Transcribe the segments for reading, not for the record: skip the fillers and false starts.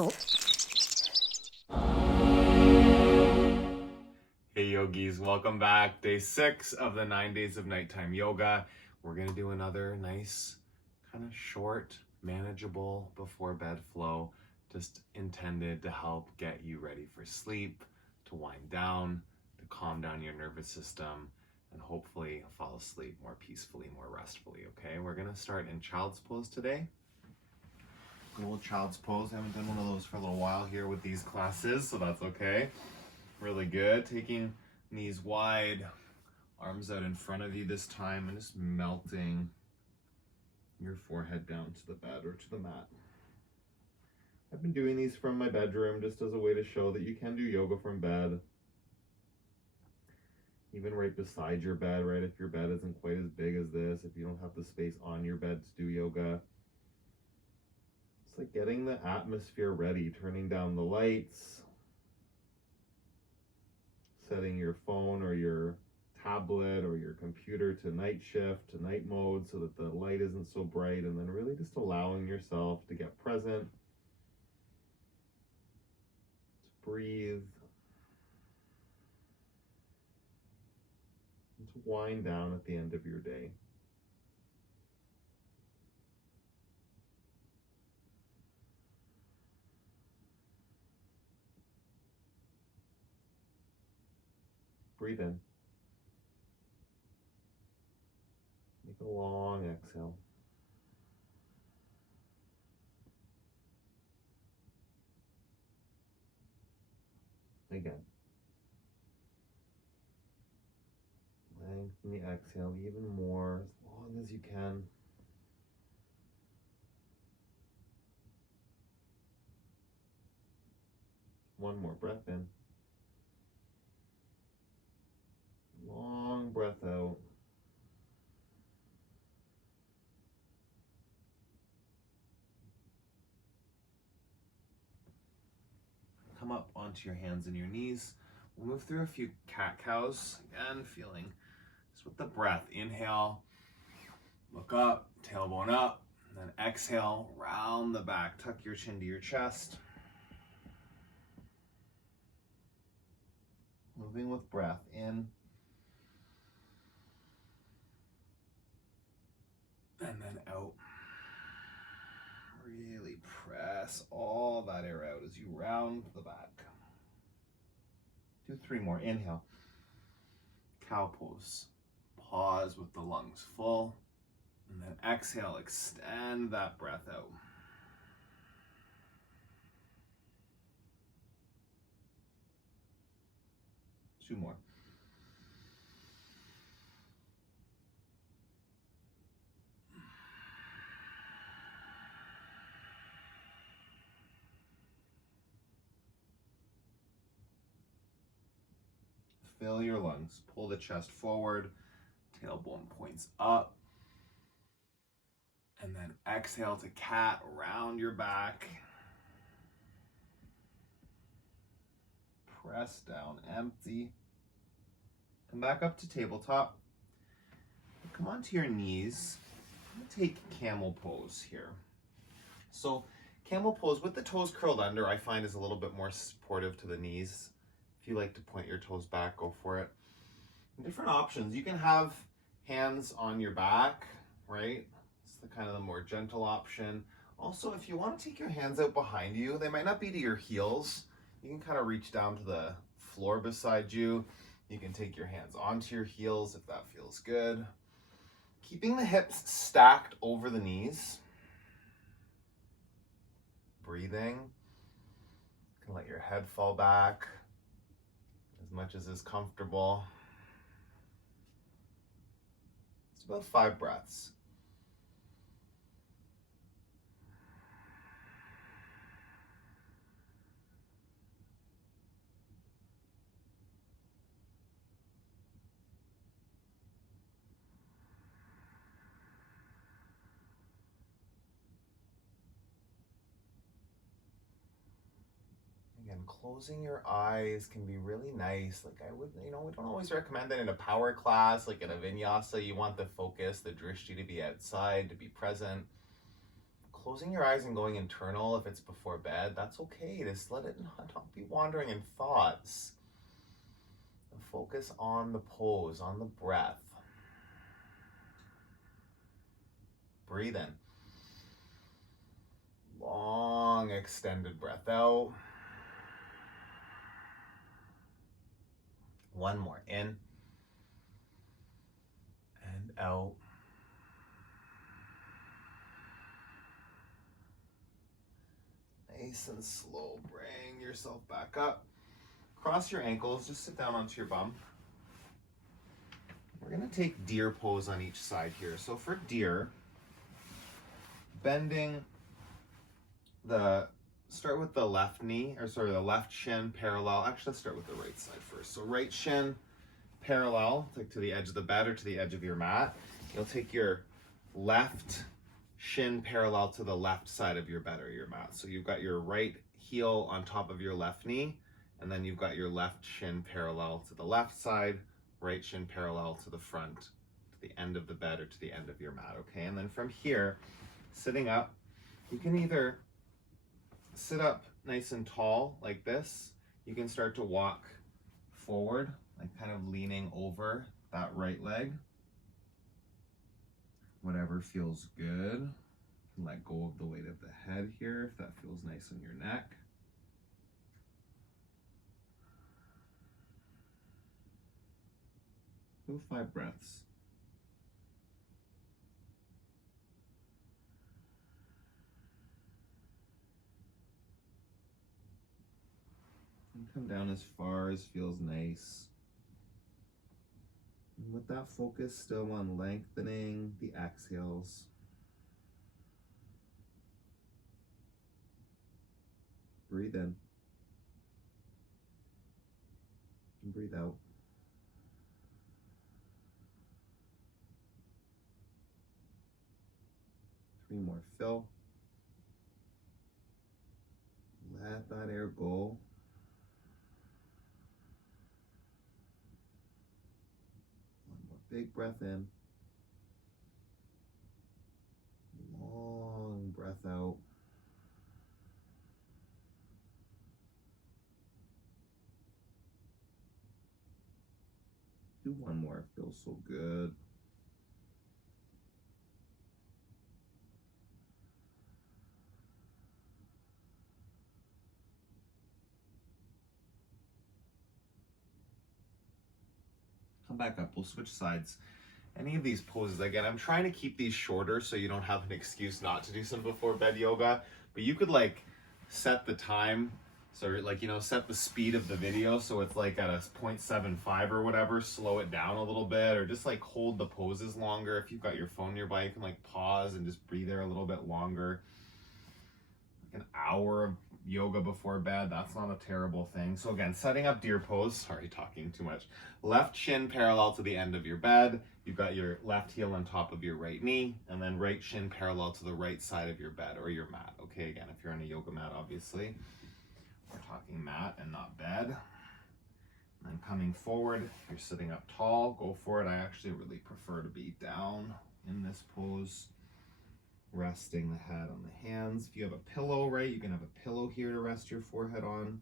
channel. Hey yogis, welcome back. Day 6 of the 9 days of nighttime yoga. We're gonna do another nice, kind of short, manageable before bed flow, just intended to help get you ready for sleep, to wind down, to calm down your nervous system, and hopefully fall asleep more peacefully, more restfully, okay? We're gonna start in child's pose today. Good old child's pose. I haven't done one of those for a little while here with these classes, so that's okay. Really good. Taking knees wide, arms out in front of you this time, and just melting your forehead down to the bed or to the mat. I've been doing these from my bedroom just as a way to show that you can do yoga from bed. Even right beside your bed, right? If your bed isn't quite as big as this, if you don't have the space on your bed to do yoga. It's like getting the atmosphere ready, turning down the lights, setting your phone or your tablet or your computer to night shift, to night mode, so that the light isn't so bright, and then really just allowing yourself to get present, to breathe, and to wind down at the end of your day. Breathe in. Make a long exhale. Again. Lengthen the exhale even more, as long as you can. One more breath in. Long breath out. Come up onto your hands and your knees. We'll move through a few cat-cows. Again, feeling just with the breath. Inhale, look up, tailbone up, and then exhale, round the back. Tuck your chin to your chest. Moving with breath in. And then out. Really press all that air out as you round the back. Do 3 more. Inhale. Cow pose. Pause with the lungs full. And then exhale, extend that breath out. 2 more. Fill your lungs. Pull the chest forward. Tailbone points up. And then exhale to cat. Round your back. Press down. Empty. Come back up to tabletop. Come onto your knees. Take camel pose here. So camel pose with the toes curled under, I find, is a little bit more supportive to the knees. If you like to point your toes back, go for it. Different options. You can have hands on your back, right? It's the kind of the more gentle option. Also, if you want to take your hands out behind you, they might not be to your heels. You can kind of reach down to the floor beside you. You can take your hands onto your heels if that feels good. Keeping the hips stacked over the knees. Breathing. You can let your head fall back as much as is comfortable. It's about 5 breaths. Again, closing your eyes can be really nice. Like I would, we don't always recommend that in a power class, like in a vinyasa. You want the focus, the drishti to be outside, to be present. closing your eyes and going internal if it's before bed, that's okay. Just let it not be wandering in thoughts. Focus on the pose, on the breath. Breathe in. Long extended breath out. One more, in and out. Nice and slow, bring yourself back up. Cross your ankles, just sit down onto your bum. We're gonna take deer pose on each side here. So for deer, bending start with the left knee, or sorry, the left shin parallel. Actually, let's start with the right side first. So right shin parallel, like to the edge of the bed or to the edge of your mat. You'll take your left shin parallel to the left side of your bed or your mat. So you've got your right heel on top of your left knee, and then you've got your left shin parallel to the left side, right shin parallel to the front, to the end of the bed or to the end of your mat, okay? And then from here, sitting up, you can either sit up nice and tall like this. You can start to walk forward, like kind of leaning over that right leg. Whatever feels good. You can let go of the weight of the head here if that feels nice on your neck. Do 5 breaths. And come down as far as feels nice. And with that focus still on lengthening the exhales. Breathe in. And breathe out. Three more. Fill. Let that air go. One more big breath in. Long breath out. Do one more. It feels so good. Come back up. We'll switch sides. Any of these poses, again, I'm trying to keep these shorter so you don't have an excuse not to do some before bed yoga, but you could like set the time, so like, you know, set the speed of the video so it's like at a 0.75 or whatever, slow it down a little bit, or just like hold the poses longer. If you've got your phone nearby, you can like pause and just breathe there a little bit longer. Like an hour of yoga before bed, that's not a terrible thing. So again, setting up deer pose, sorry, talking too much. Left shin parallel to the end of your bed. You've got your left heel on top of your right knee, and then right shin parallel to the right side of your bed or your mat. Okay, again, if you're on a yoga mat, obviously. We're talking mat and not bed. And then coming forward, if you're sitting up tall, go for it. I actually really prefer to be down in this pose. Resting the head on the hands. If you have a pillow, right, you can have a pillow here to rest your forehead on.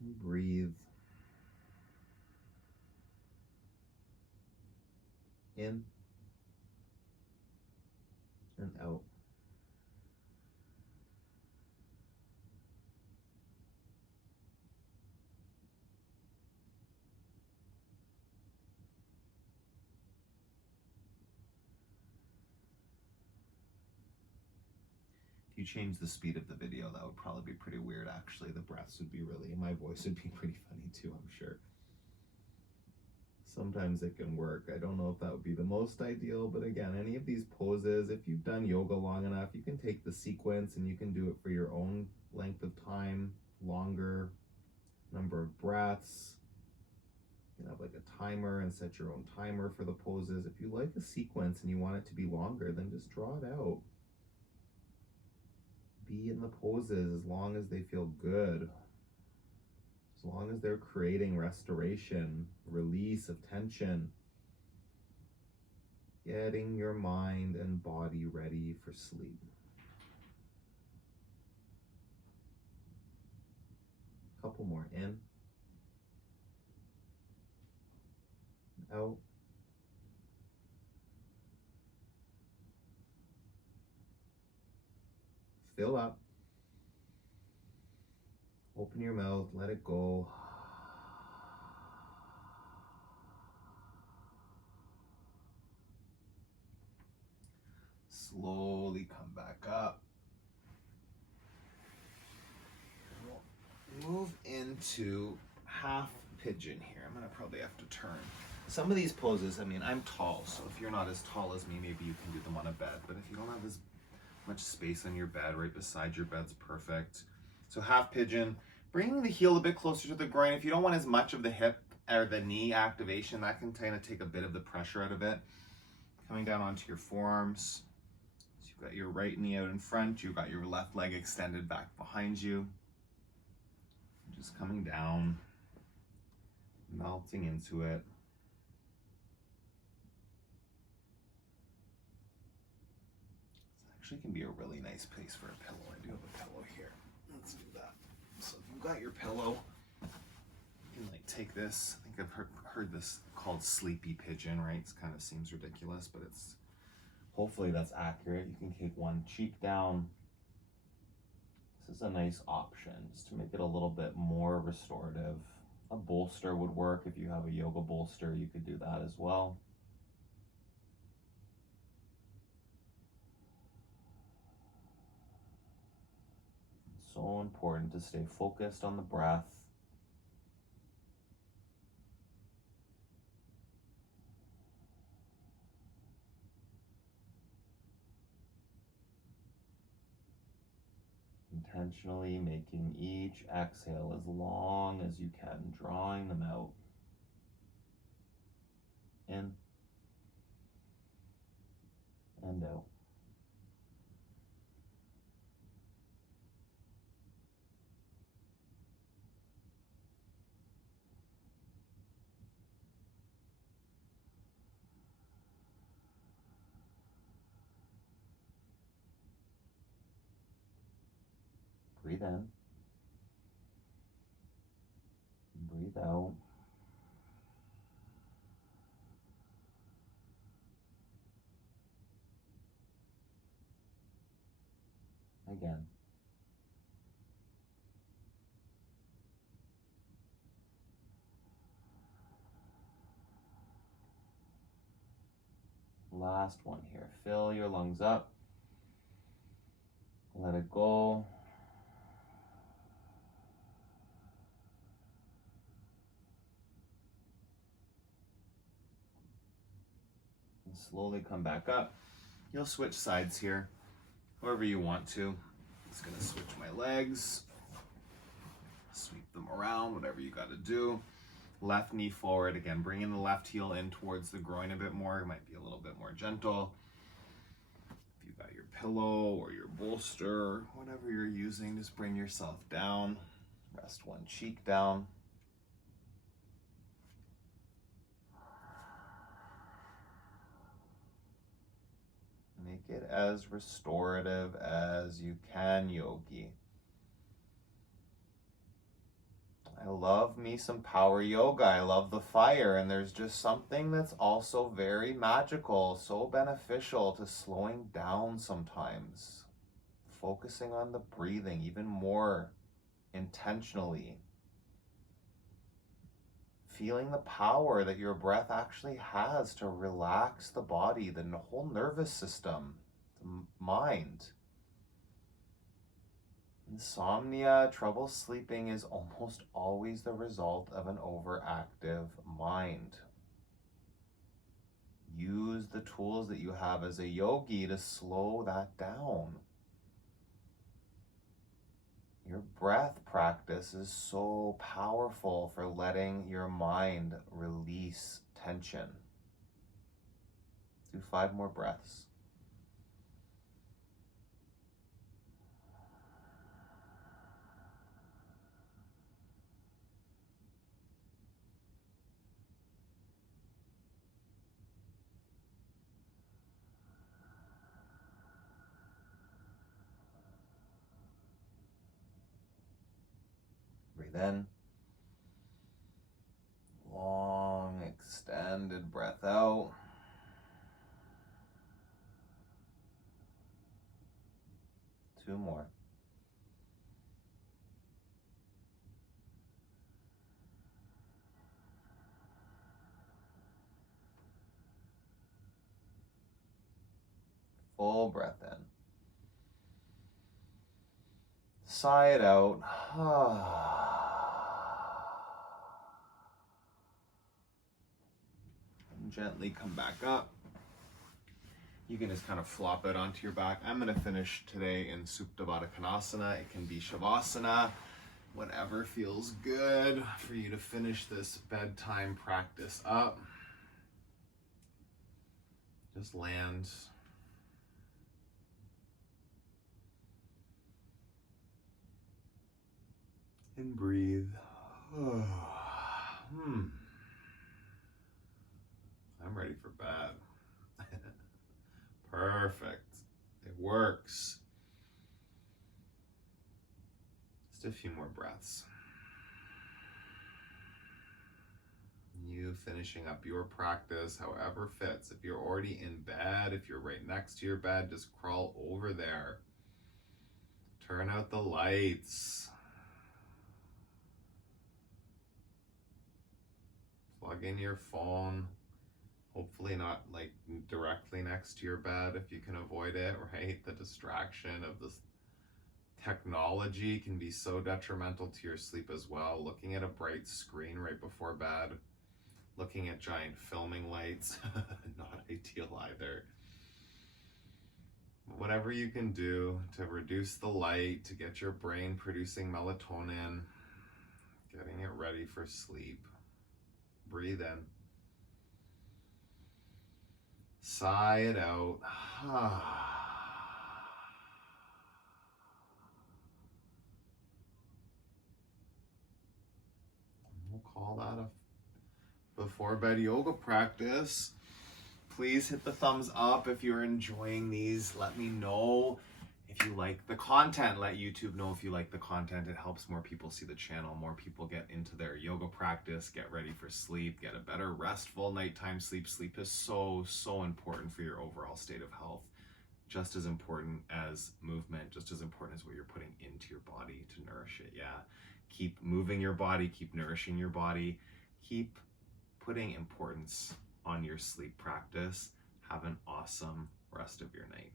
And breathe. In and out. If you change the speed of the video, that would probably be pretty weird, actually. The breaths would be really, my voice would be pretty funny too, I'm sure. Sometimes it can work. I don't know if that would be the most ideal, but again, any of these poses, if you've done yoga long enough, you can take the sequence and you can do it for your own length of time, longer number of breaths. You can have like a timer and set your own timer for the poses. If you like a sequence and you want it to be longer, then just draw it out. Be in the poses as long as they feel good. As long as they're creating restoration, release of tension. Getting your mind and body ready for sleep. Couple more in, out. Fill up. Open your mouth, let it go. Slowly come back up. We'll move into half pigeon here. I'm gonna probably have to turn. Some of these poses, I mean, I'm tall, so if you're not as tall as me, maybe you can do them on a bed. But if you don't have as much space on your bed, right beside your bed's perfect. So half pigeon, bringing the heel a bit closer to the groin. If you don't want as much of the hip or the knee activation, that can kind of take a bit of the pressure out of it. Coming down onto your forearms. So you've got your right knee out in front, you've got your left leg extended back behind you. Just coming down, melting into it. This actually can be a really nice place for a pillow. I do have a pillow here. Let's do that. So if you've got your pillow, you can like take this. I think I've heard this called sleepy pigeon, right? It kind of seems ridiculous, but it's hopefully that's accurate. You can take one cheek down. This is a nice option just to make it a little bit more restorative. A bolster would work. If you have a yoga bolster, you could do that as well. It's so important to stay focused on the breath. Intentionally making each exhale as long as you can, drawing them out. In and out. Breathe in. Breathe out. Again. Last one here. Fill your lungs up. Let it go. And slowly come back up. You'll switch sides here, however you want to. Just gonna switch my legs. Sweep them around, whatever you gotta do. Left knee forward, again, bringing the left heel in towards the groin a bit more. It might be a little bit more gentle. If you've got your pillow or your bolster, whatever you're using, just bring yourself down. Rest one cheek down. Make it as restorative as you can, yogi. I love me some power yoga. I love the fire, and there's just something that's also very magical, so beneficial to slowing down sometimes, focusing on the breathing even more intentionally, feeling the power that your breath actually has to relax the body, the whole nervous system, the mind. Insomnia, trouble sleeping is almost always the result of an overactive mind. Use the tools that you have as a yogi to slow that down. Your breath practice is so powerful for letting your mind release tension. Do 5 more breaths. Breathe in. Long, extended breath out. Two more. Full breath in. Sigh it out. And gently come back up. You can just kind of flop it onto your back. I'm going to finish today in Supta Baddha Konasana. It can be Shavasana, whatever feels good for you to finish this bedtime practice up. Just land. And breathe. I'm ready for bed. Perfect. It works. Just a few more breaths. You finishing up your practice however fits. If you're already in bed, if you're right next to your bed, just crawl over there. Turn out the lights. Plug in your phone. Hopefully not like directly next to your bed if you can avoid it, right? The distraction of this technology can be so detrimental to your sleep as well. Looking at a bright screen right before bed, looking at giant filming lights, not ideal either. Whatever you can do to reduce the light, to get your brain producing melatonin, getting it ready for sleep. Breathe in. Sigh it out. We'll call that a before bed yoga practice. Please hit the thumbs up if you're enjoying these. Let me know if you like the content. Let YouTube know if you like the content. It helps more people see the channel. More people get into their yoga practice, get ready for sleep, get a better restful nighttime sleep. Sleep is so important for your overall state of health. Just as important as movement, just as important as what you're putting into your body to nourish it. Yeah. Keep moving your body, keep nourishing your body, keep putting importance on your sleep practice. Have an awesome rest of your night.